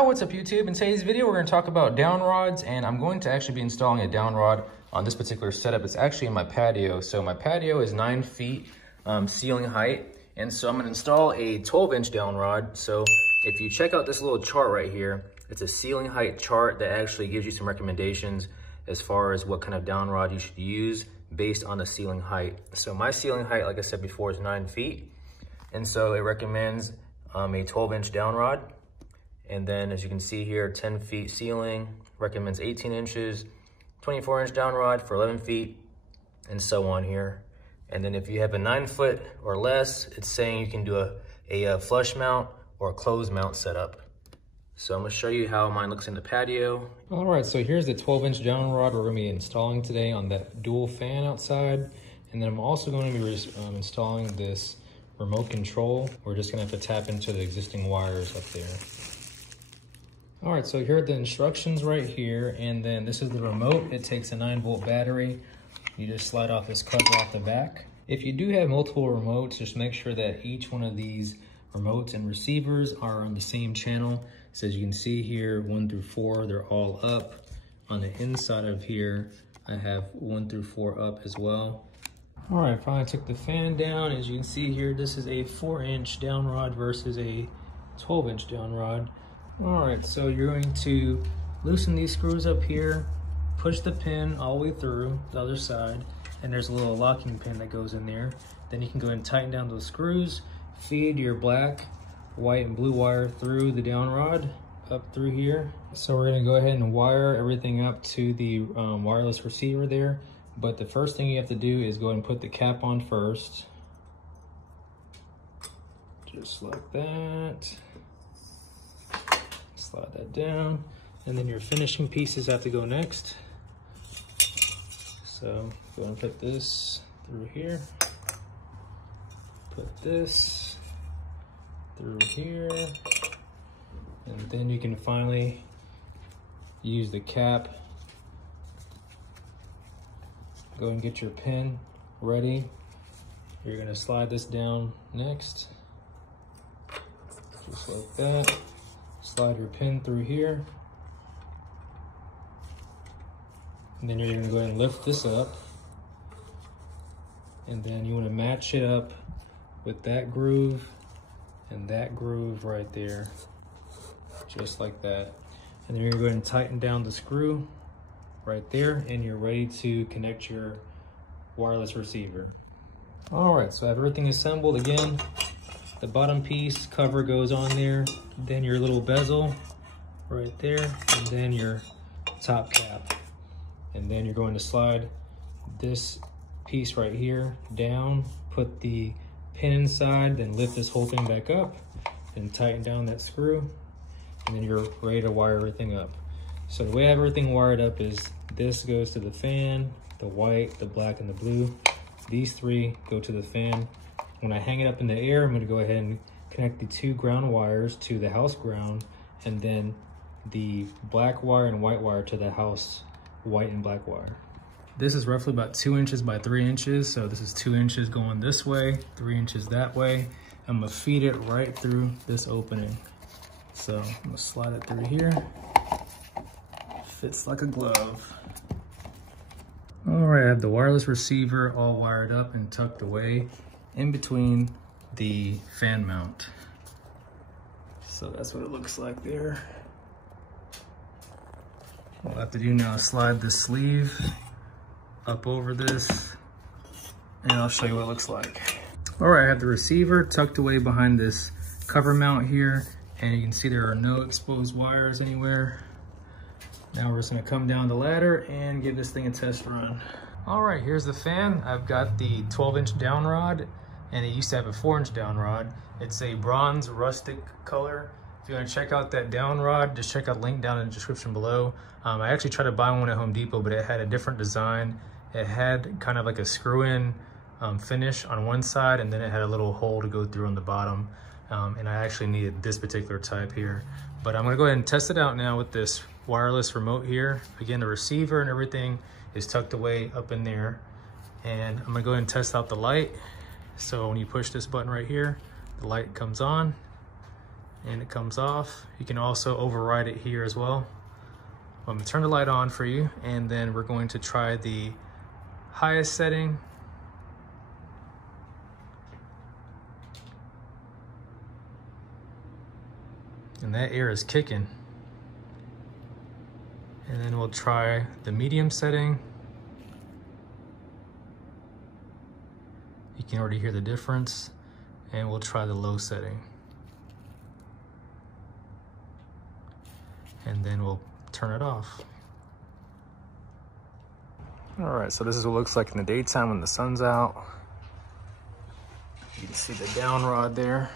Hi, what's up YouTube? In today's video, we're going to talk about downrods, and I'm going to actually be installing a downrod on this particular setup. It's actually in my patio. So my patio is 9 feet ceiling height, and so I'm going to install a 12-inch downrod. So if you check out this little chart right here, it's a ceiling height chart that actually gives you some recommendations as far as what kind of downrod you should use based on the ceiling height. So my ceiling height, like I said before, is 9 feet, and so it recommends a 12-inch downrod. And then as you can see here, 10 feet ceiling, recommends 18 inches, 24-inch downrod for 11 feet, and so on here. And then if you have a 9 foot or less, it's saying you can do a flush mount or a closed mount setup. So I'm gonna show you how mine looks in the patio. All right, so here's the 12-inch downrod we're gonna be installing today on that dual fan outside. And then I'm also gonna be installing this remote control. We're just gonna have to tap into the existing wires up there. All right, so here are the instructions right here, and then this is the remote. It takes a 9-volt battery. You just slide off this cover off the back. If you do have multiple remotes, just make sure that each one of these remotes and receivers are on the same channel. So as you can see here, 1 through 4, they're all up. On the inside of here, I have 1 through 4 up as well. All right, finally took the fan down. As you can see here, this is a 4-inch downrod versus a 12-inch downrod. All right, so you're going to loosen these screws up here, push the pin all the way through the other side, and there's a little locking pin that goes in there. Then you can go ahead and tighten down those screws, feed your black, white, and blue wire through the downrod up through here. So we're gonna go ahead and wire everything up to the wireless receiver there. But the first thing you have to do is go ahead and put the cap on first. Just like that. Slide that down, and then your finishing pieces have to go next. So go and put this through here, put this through here, and then you can finally use the cap. Go and get your pin ready. You're gonna slide this down next, just like that. Slide your pin through here. And then you're gonna go ahead and lift this up. And then you wanna match it up with that groove and that groove right there. Just like that. And then you're gonna go ahead and tighten down the screw right there, and you're ready to connect your wireless receiver. All right, so I have everything assembled again. The bottom piece cover goes on there, then your little bezel right there, and then your top cap. And then you're going to slide this piece right here down, put the pin inside, then lift this whole thing back up, and tighten down that screw, and then you're ready to wire everything up. So the way I have everything wired up is this goes to the fan, the white, the black, and the blue. These 3 go to the fan. When I hang it up in the air, I'm gonna go ahead and connect the 2 ground wires to the house ground, and then the black wire and white wire to the house white and black wire. This is roughly about 2 inches by 3 inches. So this is 2 inches going this way, 3 inches that way. I'm gonna feed it right through this opening. So I'm gonna slide it through here. Fits like a glove. All right, I have the wireless receiver all wired up and tucked away in between the fan mount. So that's what it looks like there. What I'll have to do now is slide this sleeve up over this, and I'll show you what it looks like. All right, I have the receiver tucked away behind this cover mount here, and you can see there are no exposed wires anywhere. Now we're just gonna come down the ladder and give this thing a test run. All right, here's the fan. I've got the 12-inch downrod, and it used to have a 4-inch downrod. It's a bronze rustic color. If you want to check out that downrod, just check out the link down in the description below. I actually tried to buy one at Home Depot, but it had a different design. It had kind of like a screw-in finish on one side, and then it had a little hole to go through on the bottom. And I actually needed this particular type here. But I'm gonna go ahead and test it out now with this wireless remote here. Again, the receiver and everything is tucked away up in there. And I'm gonna go ahead and test out the light. So when you push this button right here, the light comes on, and it comes off. You can also override it here as well. I'm gonna turn the light on for you, and then we're going to try the highest setting. And that air is kicking. And then we'll try the medium setting. You can already hear the difference. And we'll try the low setting. And then we'll turn it off. All right, so this is what it looks like in the daytime when the sun's out. You can see the downrod there.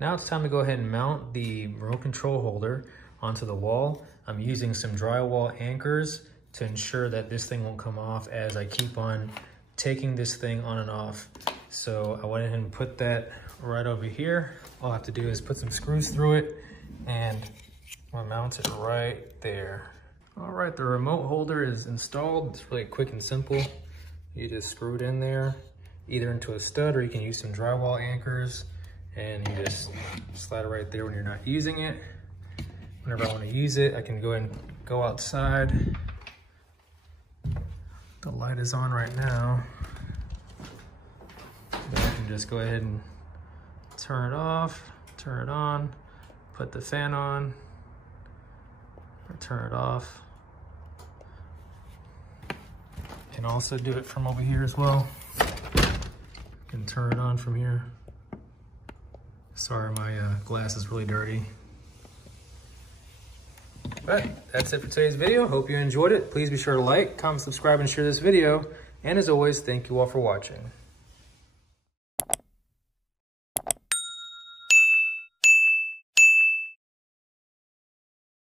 Now it's time to go ahead and mount the remote control holder onto the wall. I'm using some drywall anchors to ensure that this thing won't come off as I keep on taking this thing on and off. So I went ahead and put that right over here. All I have to do is put some screws through it and I'll mount it right there. All right, the remote holder is installed. It's really quick and simple. You just screw it in there, either into a stud or you can use some drywall anchors. And you just slide it right there when you're not using it. Whenever I want to use it, I can go ahead and go outside. The light is on right now. Then I can just go ahead and turn it off, turn it on, put the fan on, or turn it off. Can also do it from over here as well. Can turn it on from here. Sorry, my glass is really dirty. But that's it for today's video. Hope you enjoyed it. Please be sure to like, comment, subscribe, and share this video. And as always, thank you all for watching.